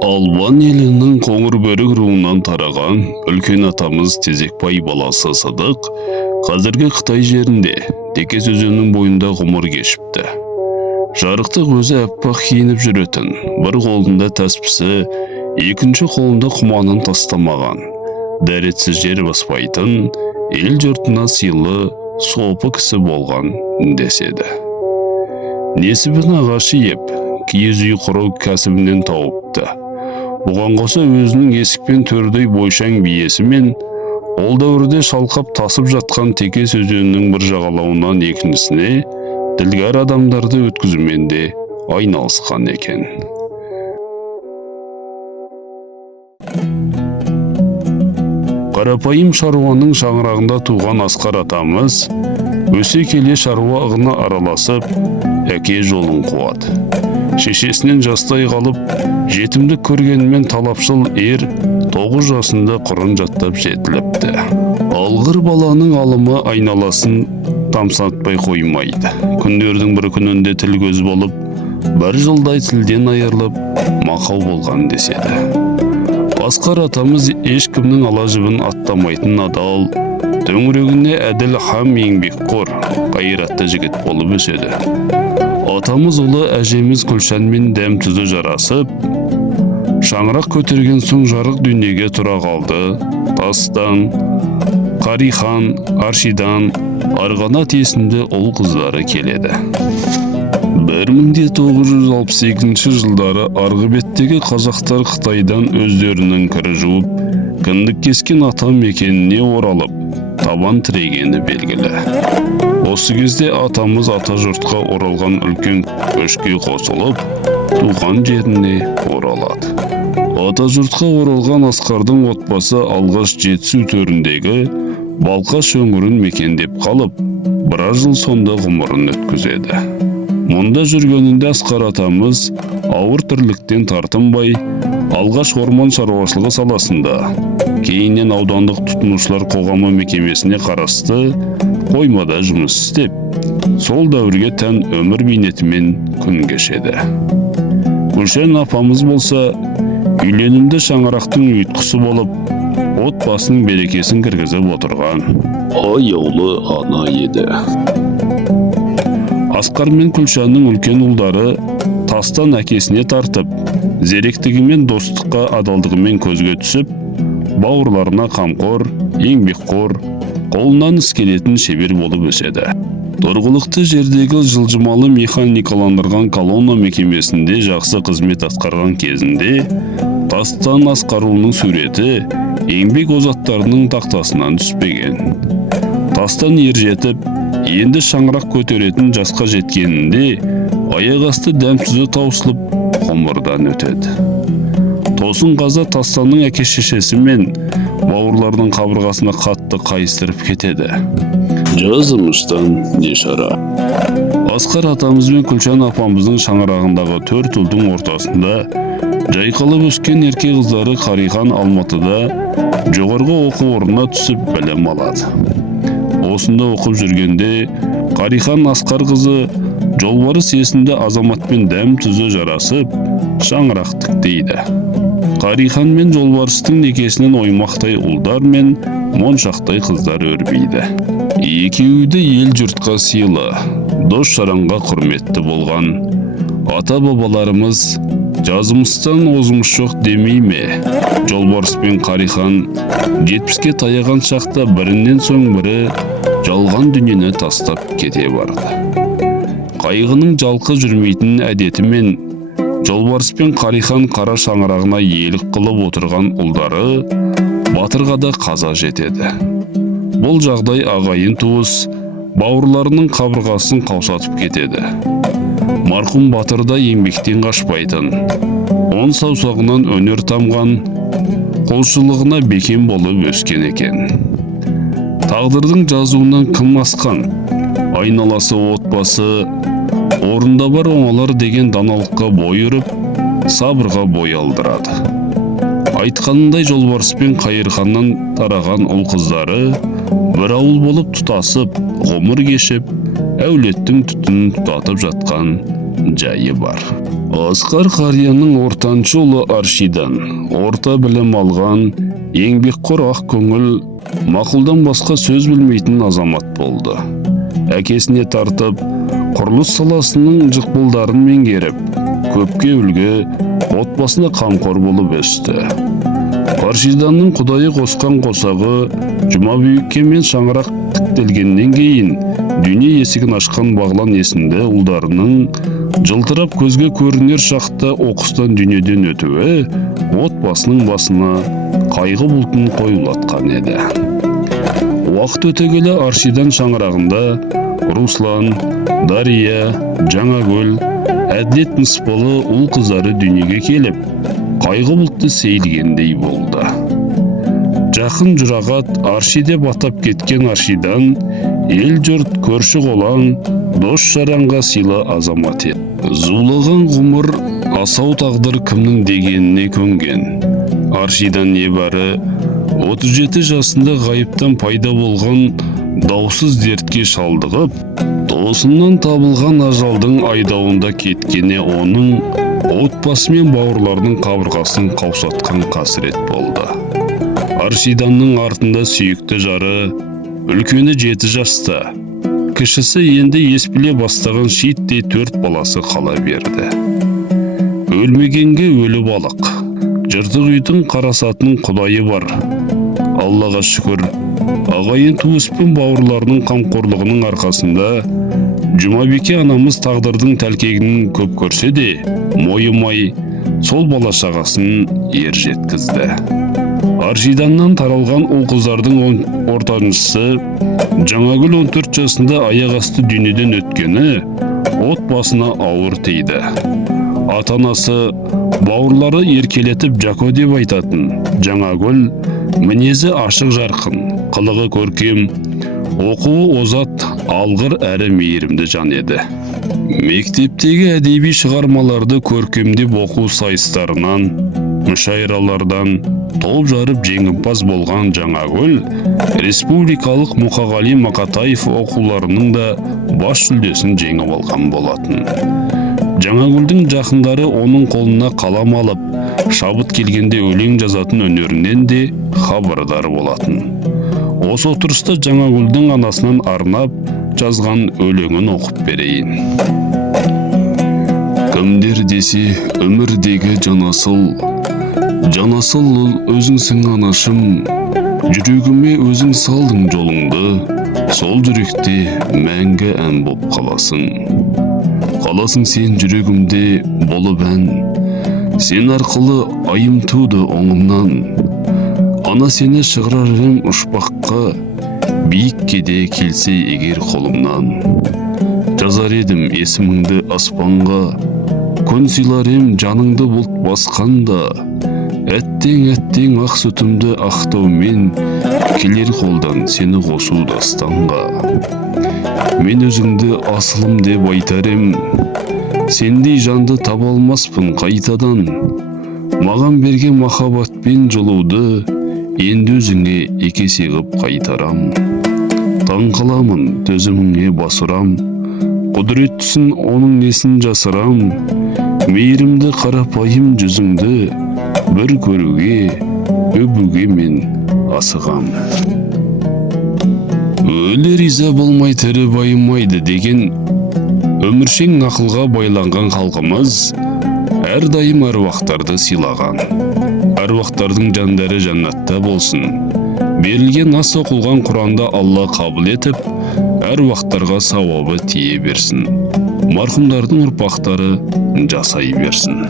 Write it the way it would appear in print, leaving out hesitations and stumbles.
Албан елінің Қоңырбөрік руынан тараған үлкен атамыз Тезекбай баласы Сыдық қазіргі Қытай жерінде Текес өзенінің бойында ғұмыр кешіпті. Жарықтық өзі аппақ киініп жүретін, бір қолында тәспісі, екінші қолында құманын тастамаған, дәретсіз жер баспайтын, ел жұртына сыйлы, сопы кісі болған деседі. Несібін ағашы еп, киіз үй құру кәсібінен тауыпты. Бұған қоса өзінің есікпен төрдей бойшаң биесімен ол дәуірде шалқап тасып жатқан Текес өзенінің бір жағалауынан екіншісіне ділгәр адамдарды өткізумен де айналысқан екен. Қарапайым шаруаның шаңырағында туған Асқар атамыз өсе келе шаруа ығына араласып, әке жолын қуады. Шешесінен жастай қалып, жетімдік көргенімен талапшыл ер 9 жасында құрын жаттап жетіліпті. Алғыр баланың алымы айналасын тамсатпай қоймайды. Күндердің бір күнінде тіл көз болып, бір жылдай тілден айырылып, мақау болған деседі. Асқар атамыз ешкімнің ала жібін аттамайтын адал, төңірегіне әділ һәм еңбекқор, қайратты жігіт болып өседі. Атамыз ұлы әжеміз Күлшанмен дәм тұзы жарасып, шаңырақ көтерген соң жарық дүниеге тұра қалды. Тастан, Қарихан, Аршидан, Арғанат есімді ұл қыздары келеді. 1962 жылдары арғы беттегі қазақтар Қытайдан өздерінің кірі жуып, кіндік кескен ата мекеніне оралып, табан тірегені белгілі. Осы кезде атамыз ата жұртқа оралған үлкен көшке қосылып, туған жеріне оралады. Ата жұртқа оралған Асқардың отбасы алғаш Жетісу төріндегі Балқаш өңірін мекендеп қалып, біраз жыл сонда ғұмырын өткізеді. Мұнда жүргенінде Асқар атамыз ауыр тірліктен тартынбай, алғаш орман шаруашылығы саласында, кейіннен аудандық тұтынушылар қоғамы мекемесіне қарасты қоймада жұмыс істеп, сол дәуірге тән өмір бейнетімен күн кешеді. Күлшан апамыз болса, үйленімді шаңырақтың ұйытқысы болып, отбасының берекесін кіргізіп отырған аяулы ана еді. Асқар мен Күлшанның үлкен ұлдары тастан әкесіне тартып, зеректігімен достыққа адалдығымен көзге түсіп, бауырларына қамқор, еңбекқор, қолынан іс келетін шебер болып өседі. Тұрғылықты жердегі жылжымалы механикаландырған колонна мекемесінде жақсы қызмет атқарған кезінде тастан Асқар ұлының суреті еңбек озаттарының тақтасынан түспеген. Тастан ер жетіп, енді шаңырақ көтеретін жасқа жеткенінде аяқ асты дәм-тұзы таусылып, ғұмырдан өтеді. Тосын қаза тастанның әке-шешесі мен бауырлардың қабырғасына қатты қайыстырып кетеді. Жазымыштан не шара. Асқар атамыз бен Күлшан апамыздың шаңырағындағы 4 ұлдың ортасында жайқалып өскен ерке қыздары Қарихан Алматыда жоғарғы оқу орнына түсіп білім алады. Осында оқып жүргенде Қарихан Асқар қызы Жолбарыс есімді азаматпен дәм тұзы жарасып, шаңырақ тіктейді. Қарихан мен Жолбарыстың некесінен оймақтай ұлдар мен моншақтай қыздар өрбейді. Екеуі де ел жұртқа сыйлы, дос жаранға құрметті болған. Ата-бабаларымыз жазымыстан озымыш жоқ демей ме? Жолбарыс пен Қарихан 70-ке таяған шақта бірінен соң бірі жалған дүниені тастап кете барды. Қайғының жалқы жүрмейтін әдетімен Жолбарыс пен Қарихан қара шаңырағына иелік қылып отырған ұлдары Батырға да қаза жетеді. Бұл жағдай ағайын туыс бауырларының қабырғасын қаусатып кетеді. Марқұм Батыр да еңбектен қашпайтын, он саусағынан өнер тамған, қолшылығына бекем болып өскен екен. Тағдырдың жазуынан кім асқан, айналасы отбасы, орында бар оңалар деген даналыққа бой ұрып, сабырға бой алдырады. Айтқанындай Жолбарыс пен Қайырханнан тараған ұл қыздары бір ауыл болып тұтасып, ғұмыр кешіп, әулеттің түтінін тұтатып жатқан жайы бар. Асқар қарияның ортаншы ұлы Аршидан орта білім алған, еңбекқор ақ көңіл, мақұлдан басқа сөз білмейтін азамат болды. Әкесіне тартып, құрылыс саласының жықпылдарын меңгеріп, көпке үлгі, отбасына қамқор болып өсті. Аршиданның құдайы қосқан қосағы Жұмабүйекке мен шаңырақ тіктелгеннен кейін дүние есігін ашқан Бағлан есімді ұлдарының жылтырап көзге көрінер шақта оқыстан дүниеден өтуі отбасының басына қайғы бұлтын қоюлатқан еді. Уақыт өте келе Аршидан шаңырағында Руслан, Дария, Жаңагүл, Әділет Нысполы ұл қыздары дүниеге келіп, қайғы бұлтты сейілгендей болды. Жақын жұрағат Аршиде батап кеткен Аршидан ел жұрт көрші қолаң, дос жаранға сыйлы азамат еді. Зулаған ғұмыр, асау тағдыр кімнің дегеніне көнген. Аршидан небәрі 37 жасында ғайыптан пайда болған даусыз дертке шалдығып, досынан табылған ажалдың айдауында кеткені оның отбасы мен бауырларының қабырғасын қаусатқан қасірет болды. Аршиданның артында сүйікті жары, үлкені 7 жаста, кішісі енді ес біле бастаған шиттей 4 баласы қала берді. Өлмегенге өлі балық, жыртық үйдің қарасатын құдайы бар. Аллаға шүкір, ағайын туыс пен бауырларының қамқорлығының арқасында Жұмабике анамыз тағдырдың тәлкегін көп көрсе де, мойымай сол бала шағасын ер жеткізді. Аршиданнан таралған ұл қыздардың ортаншысы Жаңагүл 14 жасында аяқ асты дүниеден өткені отбасына ауыр тиді. Ата-анасы бауырлары еркелетіп Жако деп айтатын Жаңагүл мінезі ашық жарқын, қылығы көркем, оқуы озат, алғыр әрі мейірімді жан еді. Мектептегі әдеби шығармаларды көркемдеп оқу сайыстарынан, мүшайралардан топ жарып жеңімпаз болған Жаңагүл республикалық Мұқағали Мақатаев оқуларының да бас жүлдесін жеңіп алған болатын. Жаңагүлдің жақындары оның қолына қалам алып, шабыт келгенде өлең жазатын өнерінен де хабардар болатын. Осы отырыста Жаңагүлдің анасынан арнап жазған өлеңін оқып берейін. Кімдер десе өмірдегі жанасыл өзіңсің анашым, жүрегіме өзің салдың жолыңды, сол жүректе мәңгі ән боп қаласың. Қаласың сен жүрегімде болып ән, сен арқылы айым туды оңымнан. Ана сені шығарарым ұшпаққа, биікке де келсе егер қолымнан. Жазар едім есіміңді аспанға, күн сыйларым жаныңды бұлт басқанда. Әттең ақ сүтімді ақтаумен, келер қолдан сені қосу дастанға. Мен өзіңді асылым деп айтарым, сендей жанды таба алмаспын қайтадан. Маған берген махаббатпен жылуды, енді өзіңе екесе ғып қайтарам. Таң қаламын төзіміңе басырам, құдіреттісін оның несін жасырам. Мейірімді қарапайым жүзіңді, бір көруге, өбуге мен асығам. Өлі риза болмай тірі байымайды деген өміршең нақылға байланған халқымыз әрдайым әруақтарды сыйлаған. Әруақтардың жандары жаннатта болсын. Берілген ас оқылған Құранда Алла қабыл етіп, әруақтарға сауабы тие берсін. Марқұмдардың ұрпақтары жасай берсін.